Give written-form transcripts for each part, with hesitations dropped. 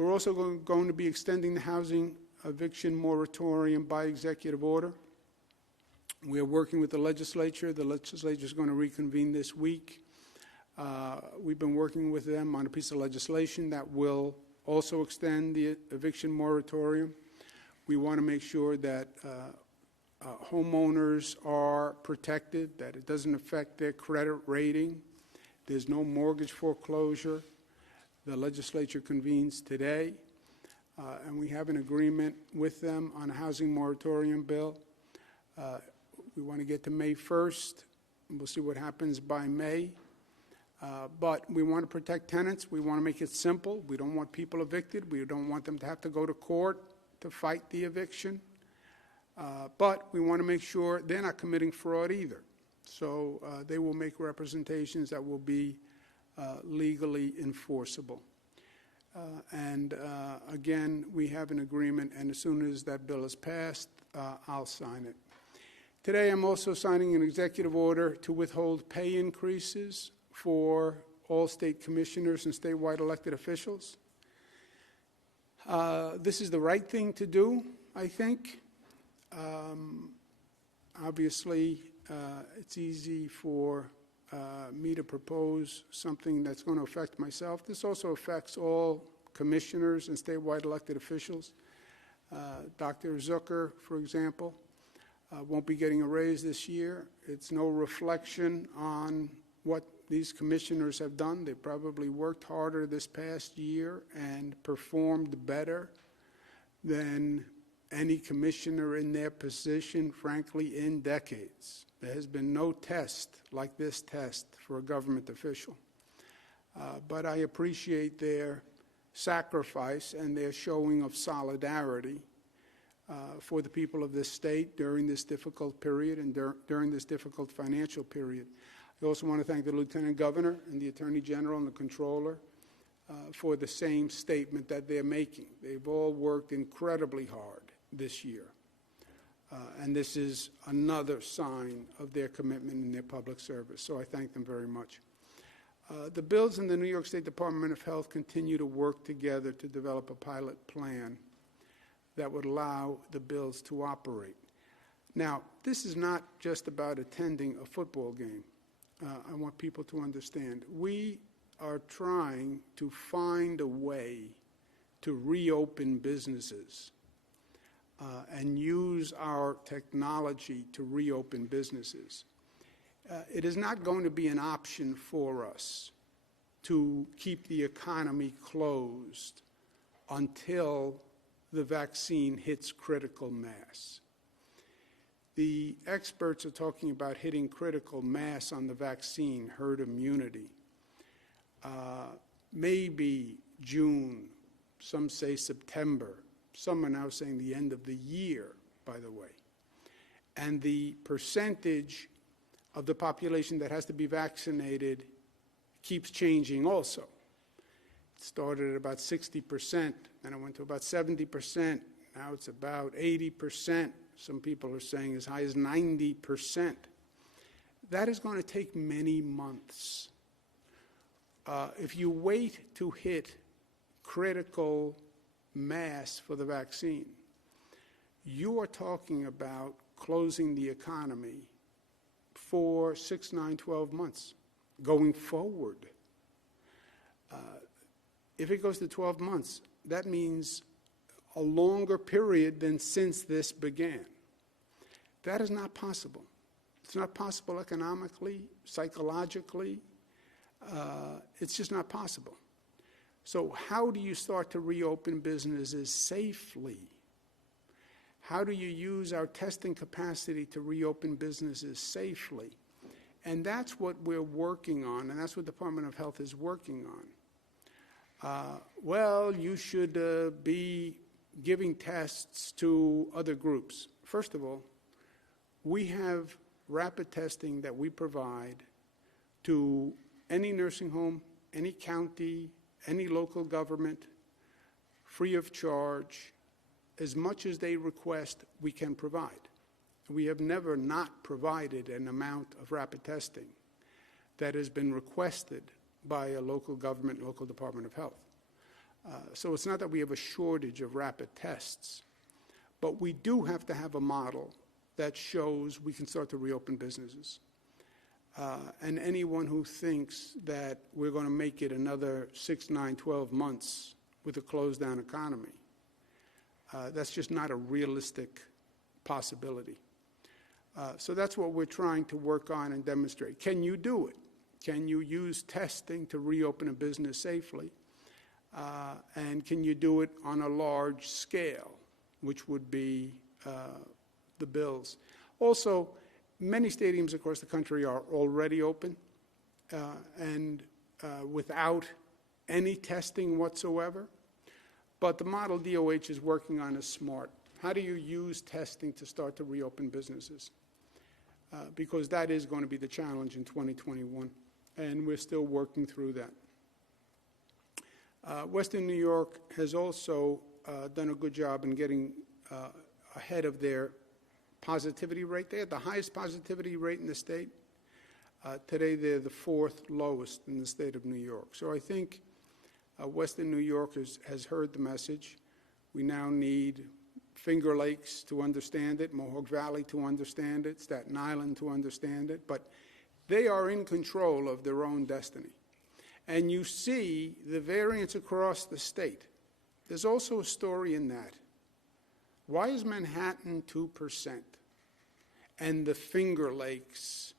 We're also going to be extending the housing eviction moratorium by executive order. We are working with the legislature. The legislature is going to reconvene this week. We've been working with them on a piece of legislation that will also extend the eviction moratorium. We want to make sure that homeowners are protected, that it doesn't affect their credit rating. There's no mortgage foreclosure. The legislature convenes today, and we have an agreement with them on a housing moratorium bill. We want to get to May 1st. We'll see what happens by May. But we want to protect tenants. We want to make it simple. We don't want people evicted. We don't want them to have to go to court to fight the eviction. But we want to make sure they're not committing fraud either. So they will make representations that will be legally enforceable. And again, we have an agreement, and as soon as that bill is passed, I'll sign it. Today, I'm also signing an executive order to withhold pay increases for all state commissioners and statewide elected officials. This is the right thing to do, I think. Obviously, it's easy for me to propose something that's going to affect myself. This also affects all commissioners and statewide elected officials. Dr. Zucker, for example, won't be getting a raise this year. It's no reflection on what these commissioners have done. They probably worked harder this past year and performed better than any commissioner in their position, frankly, in decades. There has been no test like this test for a government official. But I appreciate their sacrifice and their showing of solidarity for the people of this state during this difficult period and during this difficult financial period. I also want to thank the Lieutenant Governor and the Attorney General and the Comptroller for the same statement that they're making. They've all worked incredibly hard this year. And this is another sign of their commitment in their public service. So I thank them very much. The bills in the New York State Department of Health continue to work together to develop a pilot plan that would allow the bills to operate. Now, this is not just about attending a football game. I want people to understand. We are trying to find a way to reopen businesses and use our technology to reopen businesses. It is not going to be an option for us to keep the economy closed until the vaccine hits critical mass. The experts are talking about hitting critical mass on the vaccine, herd immunity. Maybe June, some say September. Some are now saying the end of the year, by the way. And the percentage of the population that has to be vaccinated keeps changing also. It started at about 60%, then it went to about 70%. Now it's about 80%. Some people are saying as high as 90%. That is going to take many months. If you wait to hit critical mass for the vaccine, you are talking about closing the economy for 6, 9, 12 months going forward. If it goes to 12 months, that means a longer period than since this began. That is not possible. It's not possible economically, psychologically. It's just not possible. So how do you start to reopen businesses safely? How do you use our testing capacity to reopen businesses safely? And that's what we're working on, and that's what the Department of Health is working on. Well, you should be giving tests to other groups. First of all, we have rapid testing that we provide to any nursing home, any county, any local government, free of charge. As much as they request, we can provide. We have never not provided an amount of rapid testing that has been requested by a local government, local Department of Health. So it's not that we have a shortage of rapid tests, but we do have to have a model that shows we can start to reopen businesses. And anyone who thinks that we're going to make it another 6, 9, 12 months with a closed-down economy, that's just not a realistic possibility. So that's what we're trying to work on and demonstrate. Can you do it? Can you use testing to reopen a business safely? And can you do it on a large scale, which would be the bills? Also, many stadiums across the country are already open and without any testing whatsoever. But the model DOH is working on is smart. How do you use testing to start to reopen businesses? Because that is going to be the challenge in 2021, and we're still working through that. Western New York has also done a good job in getting ahead of their positivity rate. They had the highest positivity rate in the state. Today they're the 4th lowest in the state of New York. So I think Western New York has heard the message. We now need Finger Lakes to understand it, Mohawk Valley to understand it, Staten Island to understand it, but they are in control of their own destiny. And you see the variance across the state. There's also a story in that. Why is Manhattan 2% and the Finger Lakes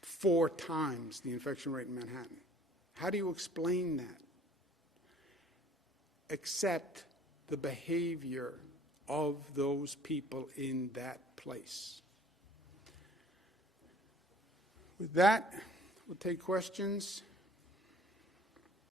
4 times the infection rate in Manhattan? How do you explain that? Except the behavior of those people in that place. With that, we'll take questions.